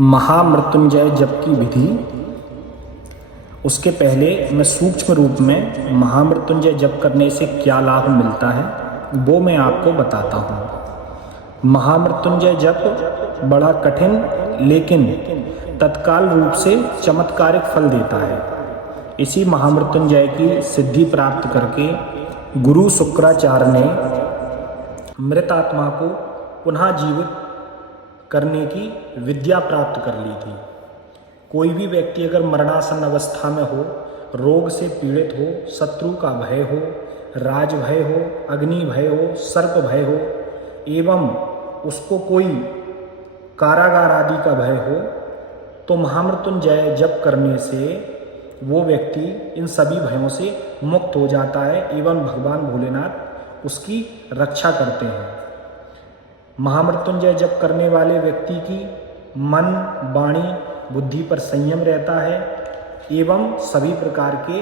महामृत्युंजय जप की विधि। उसके पहले मैं सूक्ष्म रूप में महामृत्युंजय जप करने से क्या लाभ मिलता है वो मैं आपको बताता हूँ। महामृत्युंजय जप बड़ा कठिन लेकिन तत्काल रूप से चमत्कारिक फल देता है। इसी महामृत्युंजय की सिद्धि प्राप्त करके गुरु शुक्राचार्य ने मृत आत्मा को पुनः जीवित करने की विद्या प्राप्त कर ली थी। कोई भी व्यक्ति अगर मरणासन अवस्था में हो, रोग से पीड़ित हो, शत्रु का भय हो, राज भय हो, अग्नि भय हो, सर्प भय हो एवं उसको कोई कारागार आदि का भय हो, तो महामृत्युंजय जप करने से वो व्यक्ति इन सभी भयों से मुक्त हो जाता है एवं भगवान भोलेनाथ उसकी रक्षा करते हैं। महामृत्युंजय जप करने वाले व्यक्ति की मन, वाणी, बुद्धि पर संयम रहता है एवं सभी प्रकार के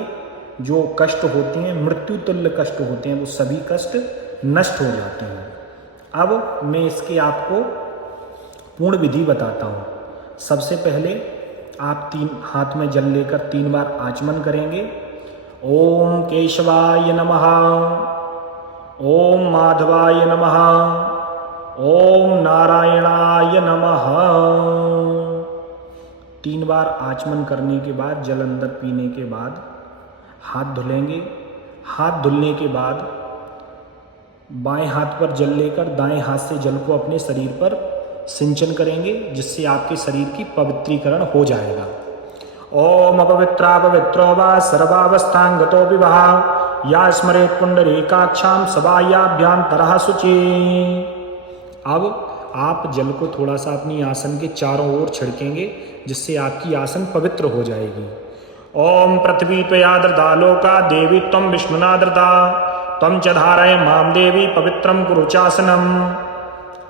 जो कष्ट होते हैं, मृत्यु तुल्य कष्ट होते हैं, वो सभी कष्ट नष्ट हो जाते हैं। अब मैं इसके आपको पूर्ण विधि बताता हूँ। सबसे पहले आप हाथ में जल लेकर 3 बार आचमन करेंगे। ओम केशवाय नमः, ओम माधवाय नमः, ओम नारायणाय नमः। 3 बार आचमन करने के बाद जल अंदर पीने के बाद हाथ धुलेंगे। हाथ धुलने के बाद बाएं हाथ पर जल लेकर दाएं हाथ से जल को अपने शरीर पर सिंचन करेंगे, जिससे आपके शरीर की पवित्रीकरण हो जाएगा। ओम अपवित्रा पवित्रो वा सर्वावस्थांगतो विवाह या स्मरेत पुंडरीकाक्षाम सबायाभ्याम तरह शुचि। अब आप जल को थोड़ा सा अपनी आसन के चारों ओर छिड़केंगे, जिससे आपकी आसन पवित्र हो जाएगी। ओम पृथ्वी त्वया दृता लोका देवी त्वं विष्णुना दृता त्वं च धारय माम देवी पवित्रम कुरु चासनम।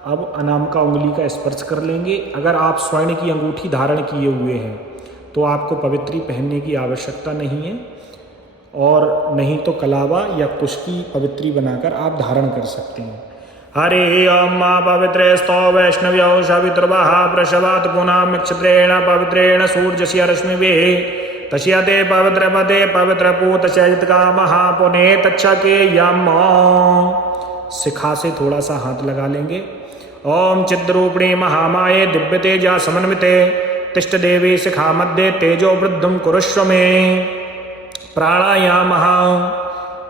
अब अनामिका उंगली का स्पर्श कर लेंगे। अगर आप स्वर्ण की अंगूठी धारण किए हुए हैं तो आपको पवित्री पहनने की आवश्यकता नहीं है, और नहीं तो कलावा या कुश की पवित्री बनाकर आप धारण कर सकते हैं। हरे ओम मां पवित्रे स्तो वैष्णव्यो सवितृवः प्रशवात पुनः नक्षत्रेण पवित्रेण सूर्यस्य रश्मिभिः तस्य ते पवित्र पदे पवित्र पूत चैतकामः पुने तच्छके यम। शिखा से थोड़ा सा हाथ लगा लेंगे। ओम चिद्रूपिणी महामाये दिव्य तेजा समन्विते तिष्ठ देवी शिखा मध्ये तेजो वृद्धुम कुरुष्व में। प्राणायाम,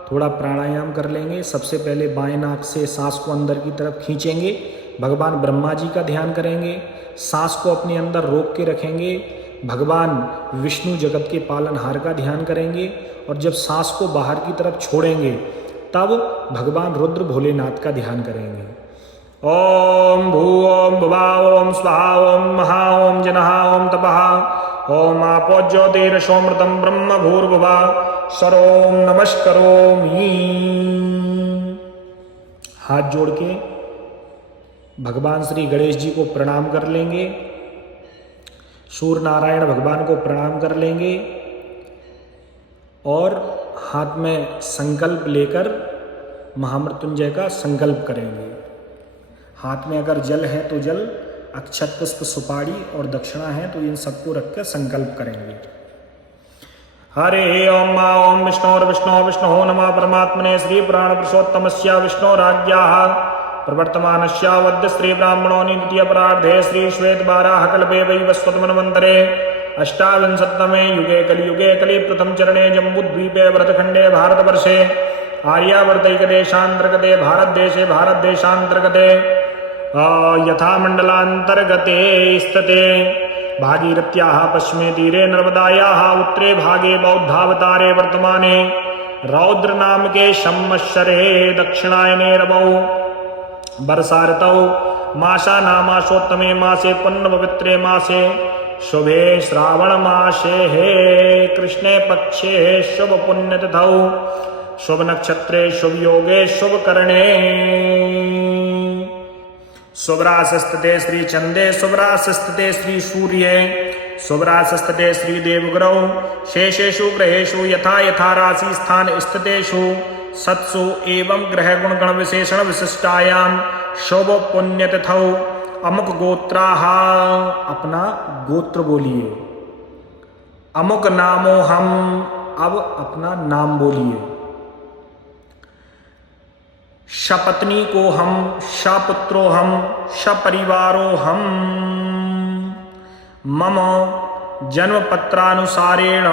थोड़ा प्राणायाम कर लेंगे। सबसे पहले बाएं नाक से सांस को अंदर की तरफ खींचेंगे, भगवान ब्रह्मा जी का ध्यान करेंगे। सांस को अपने अंदर रोक के रखेंगे, भगवान विष्णु जगत के पालनहार का ध्यान करेंगे, और जब सांस को बाहर की तरफ छोड़ेंगे तब भगवान रुद्र भोलेनाथ का ध्यान करेंगे। ओम भू ओम भुवा ओम स्वाहा ओम महा ओम जनः ओम तपः ओम आपो ज्योतिरसोमृतम ब्रह्म भूर्भुवा सरोम नमस्करोमि। हाथ जोड़ के भगवान श्री गणेश जी को प्रणाम कर लेंगे, सूर्य नारायण भगवान को प्रणाम कर लेंगे, और हाथ में संकल्प लेकर महामृत्युंजय का संकल्प करेंगे। हाथ में अगर जल है तो जल, अक्षत पुष्प सुपारी और दक्षिणा है तो इन सबको रखकर संकल्प करेंगे। हरे ओम मा ओम विष्णो नमः परमात्मने श्री पुराण पुरुषोत्तमस्य विष्णोराज्ञाः प्रवर्तमानस्य वद्य श्री ब्राह्मणो नित्य परार्धे श्री श्वेत बाराह कल्पे वैवस्वत मनवन्तरे अष्टाविंशतमे युगे कलियुगे कलि प्रथम चरणे जम्बूद्वीपे भरतखंडे भारतवर्षे आर्यावर्तैकदेशान्तर्गते भारतदेशान्तर्गते यथा मंडलांतर्गते स्थिते भागीरथ्याः पश्चिमे तीरे नर्मदायाः उत्तरे भागे बौद्धावतारे वर्तमाने रौद्र नामके संवत्सरे दक्षिणायने रवौ वर्षा ऋतौ मासा नामासोत्तमे मासे पुण्य पवित्रे मासे शुभे श्रावण मासे हे कृष्णे पक्षे शुभ पुण्य तिथौ शुभ नक्षत्रे शुभ योगे शुभ करणे शुभराशस्ते श्री चंदे शुभराशस्ते श्री सूर्ये शुभराशस्ते श्री देवगुरौ शेषेषु ग्रहेषु यथा यथा राशि स्थान स्थितेषु सत्सु एवं ग्रह गुण गण विशेषण विशिष्टायां शुभ पुण्य तिथौ अमुक गोत्राः, अपना गोत्र बोलिए। अमुक नामो हम, अब अपना नाम बोलिए। शपत्नी को हम, शपुत्रो हम, शपरिवारो हम। मम जन्म पत्रानुसारेण,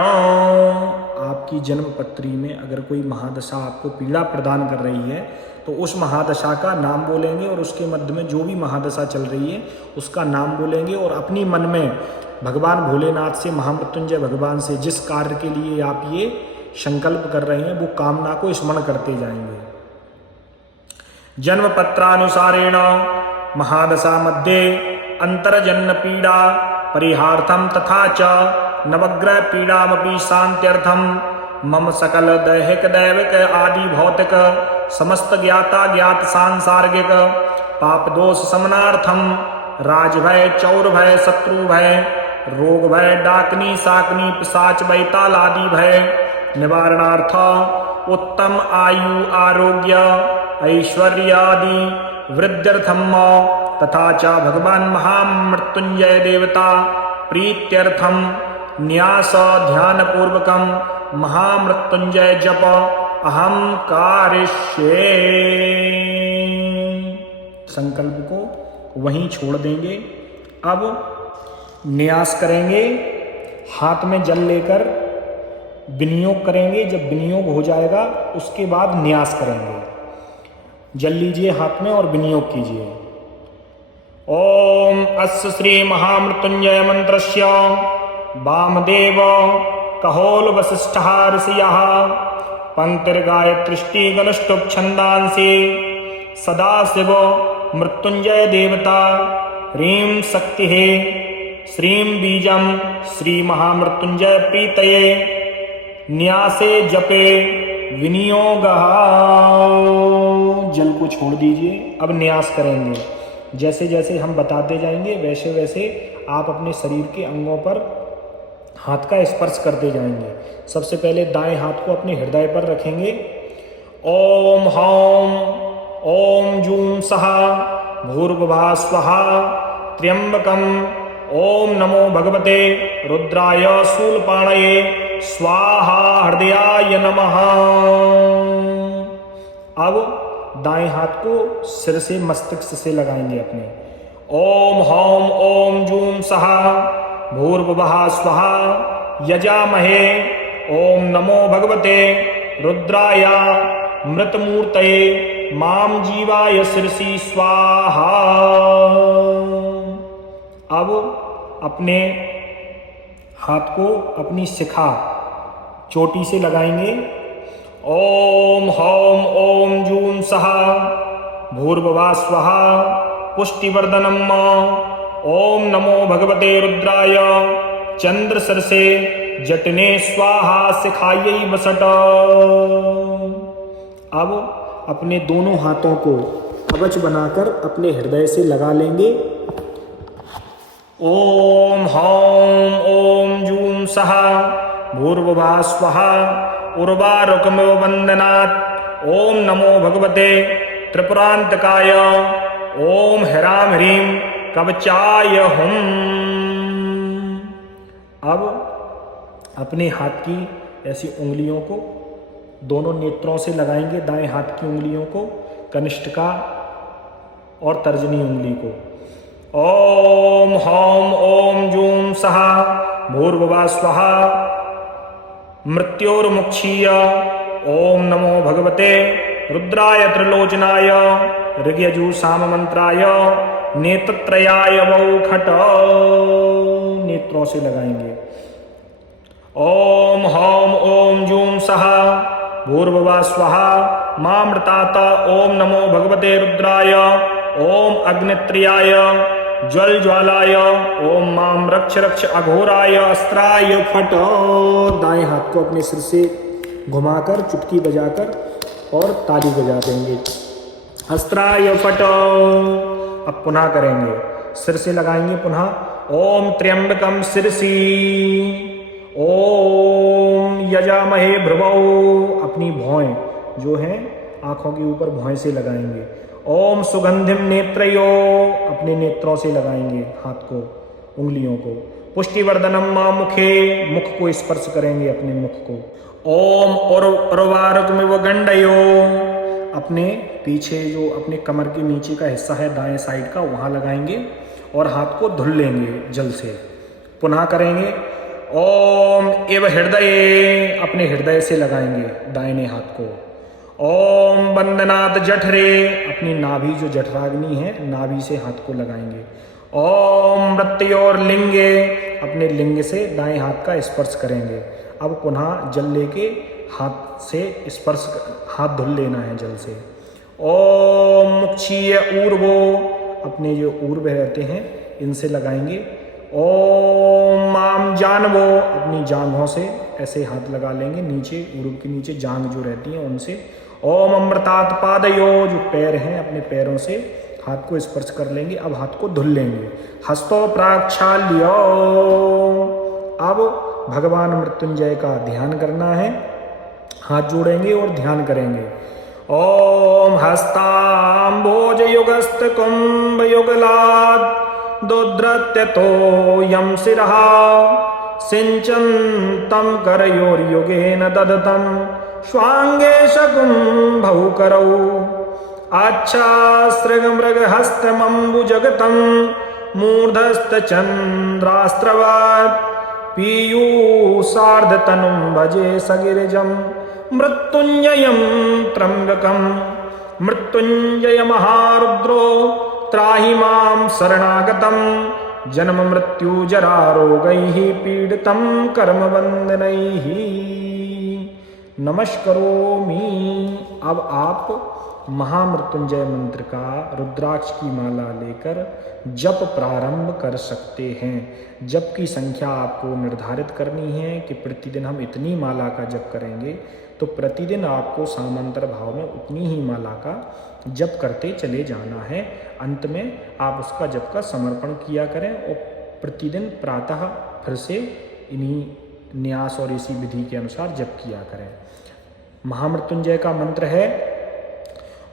आपकी जन्म पत्री में अगर कोई महादशा आपको पीड़ा प्रदान कर रही है तो उस महादशा का नाम बोलेंगे और उसके मध्य में जो भी महादशा चल रही है उसका नाम बोलेंगे और अपनी मन में भगवान भोलेनाथ से, महामृत्युंजय भगवान से जिस कार्य के लिए आप ये संकल्प कर रहे हैं वो कामना को स्मरण करते जाएंगे। जन्म पत्रानुसारेण महादशा मध्ये अंतरजन्म पीड़ा परिहार्थम तथा च नवग्रह पीड़ामपि शांत्यर्थम मम सकल दैहिक दैविक आदि भौतिक समस्त ज्ञाता ज्ञात सांसार्गिक पाप दोष समनार्थम राजभय, चौर भय, शत्रु भय, रोग भय, डाकनी साकनी पिशाच बैताल आदि भय निवारणार्थ उत्तम आयु आरोग्य ऐश्वर्य आदि वृद्ध्यर्थम तथा च भगवान महामृत्युंजय देवता प्रीत्यर्थम न्यास ध्यान पूर्वकम महामृत्युंजय जप अहम कारिष्ये। संकल्प को वहीं छोड़ देंगे। अब न्यास करेंगे, हाथ में जल लेकर विनियोग करेंगे। जब विनियोग हो जाएगा उसके बाद न्यास करेंगे। जल लीजिए हाथ में और विनियोग कीजिए। ओम अस्य श्री महामृत्युंजय मंत्रस्य वामदेव कहोल वसिष्ठः ऋषयः पंक्तिर्गायत्रिष्टि गणष्टुप छंदांसि सदाशिव मृत्युंजय देवता ह्रीं शक्तिः श्रीं बीजं श्री महामृत्युंजय प्रीतये न्यासे जपे विनियोगः। जल को छोड़ दीजिए। अब न्यास करेंगे। जैसे जैसे हम बताते जाएंगे वैसे वैसे आप अपने शरीर के अंगों पर हाथ का स्पर्श करते जाएंगे। सबसे पहले दाएं हाथ को अपने हृदय पर रखेंगे। ओम हौम ओम जूम सः भूर्भुवः स्वः त्र्यंबकम ओम नमो भगवते रुद्राय शूलपाणये स्वाहा हृदयाय नमः। अब दाएं हाथ को सिर से मस्तिष्क से लगाएंगे अपने। ओम हौम ओम जूम सः भूर्भुवः स्वः यजामहे ओम नमो भगवते रुद्राय मृतमूर्तये माम जीवाय शिरसि स्वाहा। अब अपने हाथ को अपनी शिखा चोटी से लगाएंगे। ओम हौम ओम जूम सः भूर्भुवः स्वः पुष्टिवर्धनम ओम नमो भगवते रुद्राय चंद्र सरसे जटने स्वाहा शिखायै वसट। अब अपने दोनों हाथों को कवच बनाकर अपने हृदय से लगा लेंगे। ओम हौम ओम जूम सः भूर्भुवः स्वः उर्वारुकमिव वंदनात् ओम नमो भगवते त्रिपुरांतकाय ओम ह्रां ह्रीं कवचाय हुम। अब अपने हाथ की ऐसी उंगलियों को दोनों नेत्रों से लगाएंगे। दाएं हाथ की उंगलियों को, कनिष्ठिका और तर्जनी उंगली को। ओम हौम ओम जूम सः भूर्भुवः स्वः मृत्योर्मुक्षीय ओम नमो भगवते रुद्राय त्रिलोचनाय ऋग्यजु साममंत्राय नेत्रत्रयाय वौखट। नेत्रों से लगाएंगे। ओम हौम ओम जूम सः भूर्भुवः स्वः मामृतात ओम नमो भगवते रुद्राय ओम अग्नित्रियाय ज्वल ज्वालाय ओम माम रक्ष रक्ष अघोराय अस्त्राय फट। दाएं हाथ को अपने सिर से घुमाकर चुटकी बजाकर और ताली बजा देंगे। अस्त्राय फट। अब पुनः करेंगे। सिर से लगाएंगे पुनः। ओम त्र्यंबकम शिरसी ओम यजामहे भ्रुवौ। अपनी भौएं जो है आंखों के ऊपर भौएं से लगाएंगे। ओम सुगंधिम नेत्रयो, अपने नेत्रों से लगाएंगे हाथ को, उंगलियों को। पुष्टिवर्धनम मां मुखे, मुख को स्पर्श करेंगे, अपने मुख को। ओम उर्वारुकमिव गंडयो, अपने पीछे जो अपने कमर के नीचे का हिस्सा है दाएं साइड का, वहां लगाएंगे और हाथ को धुल लेंगे जल से। पुनः करेंगे ओम एव हृदय, अपने हृदय से लगाएंगे दाहिने हाथ को। ओम बंदनाथ जठरे, अपनी नाभि जो जठराग्नि है नाभि से हाथ को लगाएंगे। ओम मृत्योर लिंगे, अपने लिंग से दाएं हाथ का स्पर्श करेंगे। अब पुनः जल लेके हाथ से स्पर्श, हाथ धुल लेना है जल से। ओम मुक्षीय ऊर्वो, अपने जो ऊर्व रहते हैं इनसे लगाएंगे। ओम माम जानवो, अपनी जांघों से ऐसे हाथ लगा लेंगे, नीचे ऊर्व के नीचे जांघ जो रहती हैं उनसे। ओम अमृतात पादयो, जो पैर हैं अपने पैरों से हाथ को स्पर्श कर लेंगे। अब हाथ को धुल लेंगे। हस्तो प्राक्षाल्यो, अब भगवान मृत्युंजय का ध्यान करना है। हाथ जोड़ेंगे और ध्यान करेंगे। ओम हस्ताम्बोज युगस्त कुंभ युगलाद दुद्रत्यतो यम सिरः सिंचन्तं करयोर्युगेन ददतं स्वांगे शकुंभौ करौ आच्छास्त्रगमृगहस्तमम्बुजगतं मूर्धस्तचन्द्रास्त्रवत् पीयूषार्धतनुं भजे सगिरिजं मृत्युंजयं त्र्यंबकं मृत्युंजय महारुद्रो त्राहि मां शरणागतं जन्म मृत्यु जरा रोगैः पीडितं कर्मबन्धनैः नमस्करोमि। अब आप महामृत्युंजय मंत्र का रुद्राक्ष की माला लेकर जप प्रारंभ कर सकते हैं। जप की संख्या आपको निर्धारित करनी है कि प्रतिदिन हम इतनी माला का जप करेंगे, तो प्रतिदिन आपको समांतर भाव में उतनी ही माला का जप करते चले जाना है। अंत में आप उसका जप का समर्पण किया करें और प्रतिदिन प्रातः फिर से इन्हीं न्यास और इसी विधि के अनुसार जप किया करें। महामृत्युंजय का मंत्र है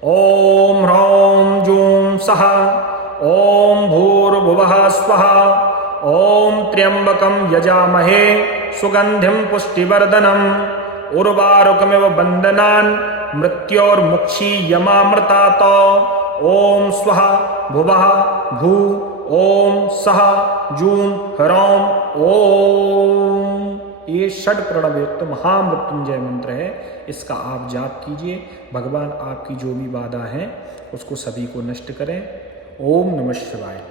ओम ह्रौं जूं सः ओम भूर्भुवः स्वः ओम त्र्यंबकं यजामहे सुगंधिं पुष्टिवर्धनम् उर्वारुकमिव बन्धनान् मृत्योर्मुक्षीयमामृतात् ओम स्वः भुवः भू ओम सः जूं ह्रौं ओम। ये षड प्रणवयुक्त महामृत्युंजय मंत्र है, इसका आप जाप कीजिए। भगवान आपकी जो भी बाधा है उसको सभी को नष्ट करें। ओम नमः शिवाय।